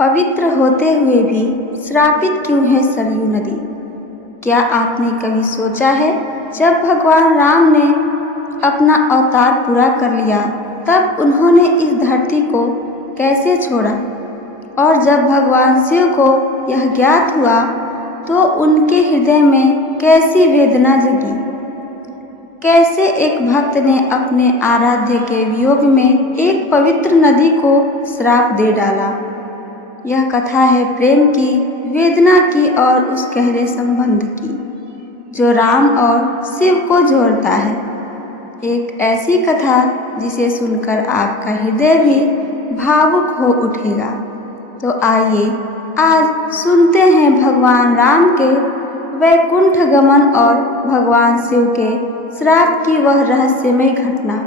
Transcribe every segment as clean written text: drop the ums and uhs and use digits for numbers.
पवित्र होते हुए भी श्रापित क्यों है सरयू नदी? क्या आपने कभी सोचा है, जब भगवान राम ने अपना अवतार पूरा कर लिया तब उन्होंने इस धरती को कैसे छोड़ा? और जब भगवान शिव को यह ज्ञात हुआ तो उनके हृदय में कैसी वेदना जगी? कैसे एक भक्त ने अपने आराध्य के वियोग में एक पवित्र नदी को श्राप दे डाला? यह कथा है प्रेम की, वेदना की और उस गहरे संबंध की जो राम और शिव को जोड़ता है। एक ऐसी कथा जिसे सुनकर आपका हृदय भी भावुक हो उठेगा। तो आइए आज सुनते हैं भगवान राम के वैकुंठ गमन और भगवान शिव के श्राप की वह रहस्यमय घटना।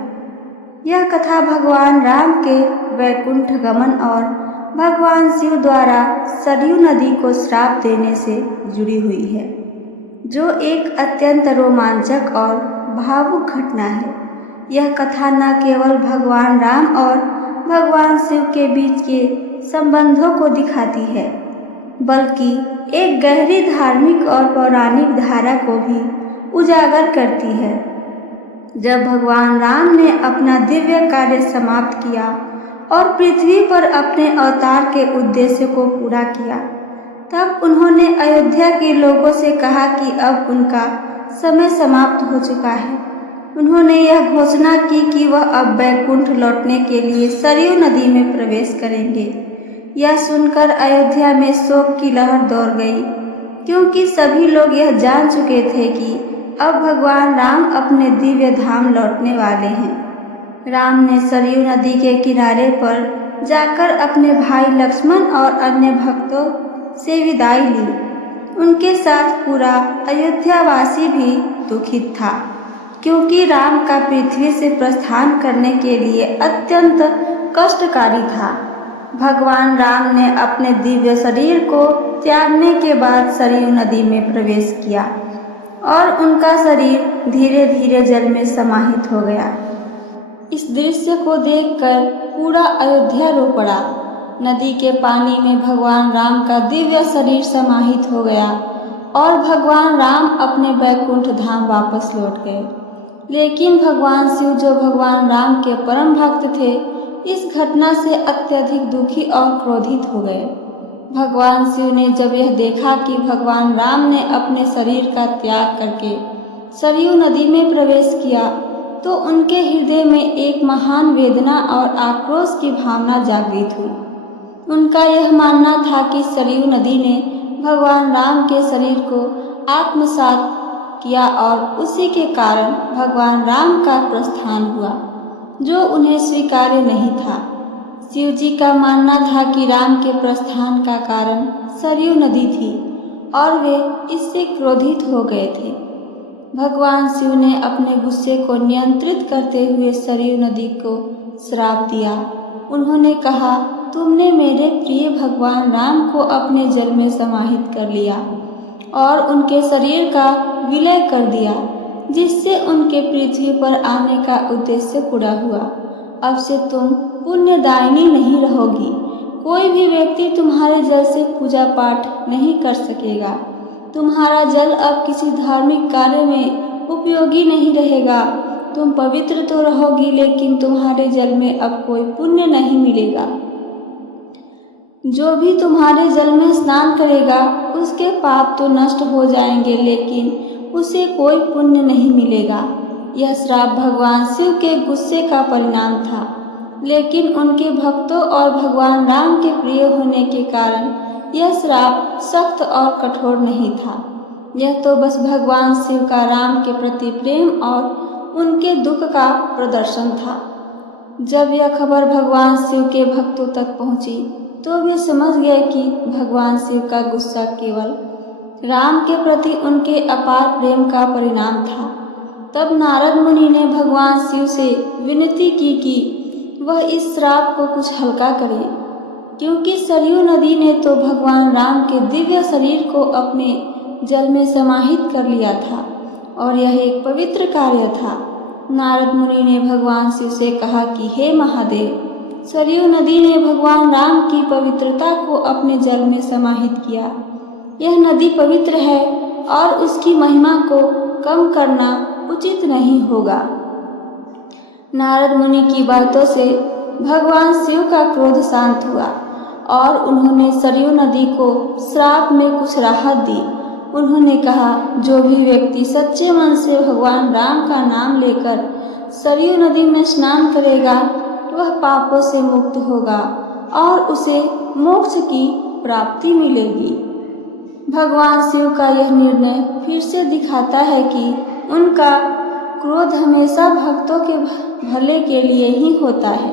यह कथा भगवान राम के वैकुंठ गमन और भगवान शिव द्वारा सरयू नदी को श्राप देने से जुड़ी हुई है, जो एक अत्यंत रोमांचक और भावुक घटना है। यह कथा न केवल भगवान राम और भगवान शिव के बीच के संबंधों को दिखाती है, बल्कि एक गहरी धार्मिक और पौराणिक धारा को भी उजागर करती है। जब भगवान राम ने अपना दिव्य कार्य समाप्त किया और पृथ्वी पर अपने अवतार के उद्देश्य को पूरा किया, तब उन्होंने अयोध्या के लोगों से कहा कि अब उनका समय समाप्त हो चुका है। उन्होंने यह घोषणा की कि वह अब वैकुंठ लौटने के लिए सरयू नदी में प्रवेश करेंगे। यह सुनकर अयोध्या में शोक की लहर दौड़ गई, क्योंकि सभी लोग यह जान चुके थे कि अब भगवान राम अपने दिव्य धाम लौटने वाले हैं। राम ने सरयू नदी के किनारे पर जाकर अपने भाई लक्ष्मण और अन्य भक्तों से विदाई ली। उनके साथ पूरा अयोध्यावासी भी दुखित था, क्योंकि राम का पृथ्वी से प्रस्थान करने के लिए अत्यंत कष्टकारी था। भगवान राम ने अपने दिव्य शरीर को त्यागने के बाद सरयू नदी में प्रवेश किया और उनका शरीर धीरे धीरे जल में समाहित हो गया। इस दृश्य को देखकर पूरा अयोध्या रो पड़ा। नदी के पानी में भगवान राम का दिव्य शरीर समाहित हो गया और भगवान राम अपने वैकुंठ धाम वापस लौट गए। लेकिन भगवान शिव, जो भगवान राम के परम भक्त थे, इस घटना से अत्यधिक दुखी और क्रोधित हो गए। भगवान शिव ने जब यह देखा कि भगवान राम ने अपने शरीर का त्याग करके सरयू नदी में प्रवेश किया, तो उनके हृदय में एक महान वेदना और आक्रोश की भावना जागृत हुई। उनका यह मानना था कि सरयू नदी ने भगवान राम के शरीर को आत्मसात किया और उसी के कारण भगवान राम का प्रस्थान हुआ, जो उन्हें स्वीकार्य नहीं था। शिव जी का मानना था कि राम के प्रस्थान का कारण सरयू नदी थी और वे इससे क्रोधित हो गए थे। भगवान शिव ने अपने गुस्से को नियंत्रित करते हुए सरयू नदी को श्राप दिया। उन्होंने कहा, तुमने मेरे प्रिय भगवान राम को अपने जल में समाहित कर लिया और उनके शरीर का विलय कर दिया, जिससे उनके पृथ्वी पर आने का उद्देश्य पूरा हुआ। अब से तुम पुण्यदायिनी नहीं रहोगी। कोई भी व्यक्ति तुम्हारे जल से पूजा पाठ नहीं कर सकेगा। तुम्हारा जल अब किसी धार्मिक कार्य में उपयोगी नहीं रहेगा। तुम पवित्र तो रहोगी, लेकिन तुम्हारे जल में अब कोई पुण्य नहीं मिलेगा। जो भी तुम्हारे जल में स्नान करेगा उसके पाप तो नष्ट हो जाएंगे, लेकिन उसे कोई पुण्य नहीं मिलेगा। यह श्राप भगवान शिव के गुस्से का परिणाम था, लेकिन उनके भक्तों और भगवान राम के प्रिय होने के कारण यह श्राप सख्त और कठोर नहीं था। यह तो बस भगवान शिव का राम के प्रति प्रेम और उनके दुख का प्रदर्शन था। जब यह खबर भगवान शिव के भक्तों तक पहुंची, तो वे समझ गए कि भगवान शिव का गुस्सा केवल राम के प्रति उनके अपार प्रेम का परिणाम था। तब नारद मुनि ने भगवान शिव से विनती की कि वह इस श्राप को कुछ हल्का करें, क्योंकि सरयू नदी ने तो भगवान राम के दिव्य शरीर को अपने जल में समाहित कर लिया था और यह एक पवित्र कार्य था। नारद मुनि ने भगवान शिव से कहा कि हे महादेव, सरयू नदी ने भगवान राम की पवित्रता को अपने जल में समाहित किया। यह नदी पवित्र है और उसकी महिमा को कम करना उचित नहीं होगा। नारद मुनि की बातों से भगवान शिव का क्रोध शांत हुआ और उन्होंने सरयू नदी को श्राप में कुछ राहत दी। उन्होंने कहा, जो भी व्यक्ति सच्चे मन से भगवान राम का नाम लेकर सरयू नदी में स्नान करेगा वह पापों से मुक्त होगा और उसे मोक्ष की प्राप्ति मिलेगी। भगवान शिव का यह निर्णय फिर से दिखाता है कि उनका क्रोध हमेशा भक्तों के भले के लिए ही होता है।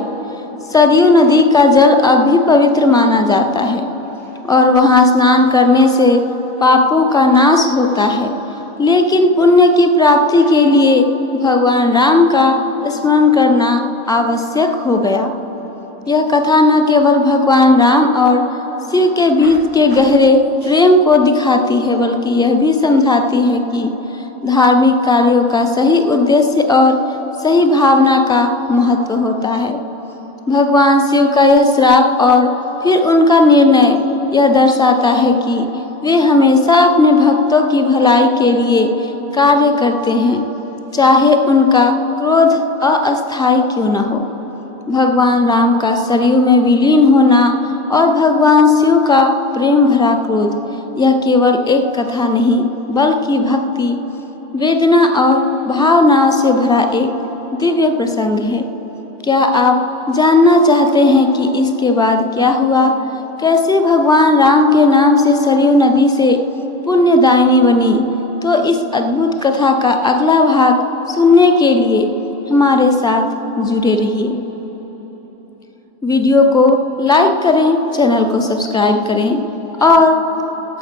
सरयू नदी का जल अब भी पवित्र माना जाता है और वहाँ स्नान करने से पापों का नाश होता है, लेकिन पुण्य की प्राप्ति के लिए भगवान राम का स्मरण करना आवश्यक हो गया। यह कथा न केवल भगवान राम और शिव के बीच के गहरे प्रेम को दिखाती है, बल्कि यह भी समझाती है कि धार्मिक कार्यों का सही उद्देश्य और सही भावना का महत्व होता है। भगवान शिव का यह श्राप और फिर उनका निर्णय यह दर्शाता है कि वे हमेशा अपने भक्तों की भलाई के लिए कार्य करते हैं, चाहे उनका क्रोध अस्थायी क्यों न हो। भगवान राम का सरयू में विलीन होना और भगवान शिव का प्रेम भरा क्रोध यह केवल एक कथा नहीं, बल्कि भक्ति, वेदना और भावनाओं से भरा एक दिव्य प्रसंग है। क्या आप जानना चाहते हैं कि इसके बाद क्या हुआ? कैसे भगवान राम के नाम से सरयू नदी से पुण्यदायिनी बनी? तो इस अद्भुत कथा का अगला भाग सुनने के लिए हमारे साथ जुड़े रहिए। वीडियो को लाइक करें, चैनल को सब्सक्राइब करें और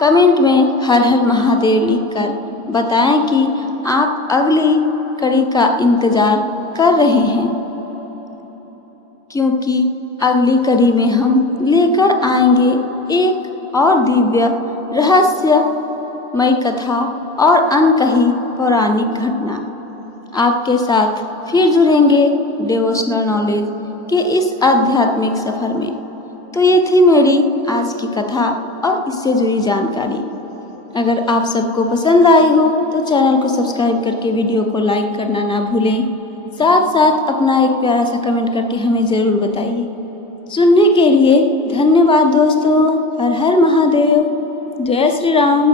कमेंट में हर हर महादेव लिखकर बताएं कि आप अगली कड़ी का इंतज़ार कर रहे हैं, क्योंकि अगली कड़ी में हम लेकर आएंगे एक और दिव्य रहस्यमयी कथा और अनकही पौराणिक घटना। आपके साथ फिर जुड़ेंगे डिवोशनल नॉलेज के इस आध्यात्मिक सफ़र में। तो ये थी मेरी आज की कथा और इससे जुड़ी जानकारी। अगर आप सबको पसंद आई हो तो चैनल को सब्सक्राइब करके वीडियो को लाइक करना ना भूलें। साथ साथ अपना एक प्यारा सा कमेंट करके हमें ज़रूर बताइए। सुनने के लिए धन्यवाद दोस्तों। हर हर महादेव। जय श्री राम।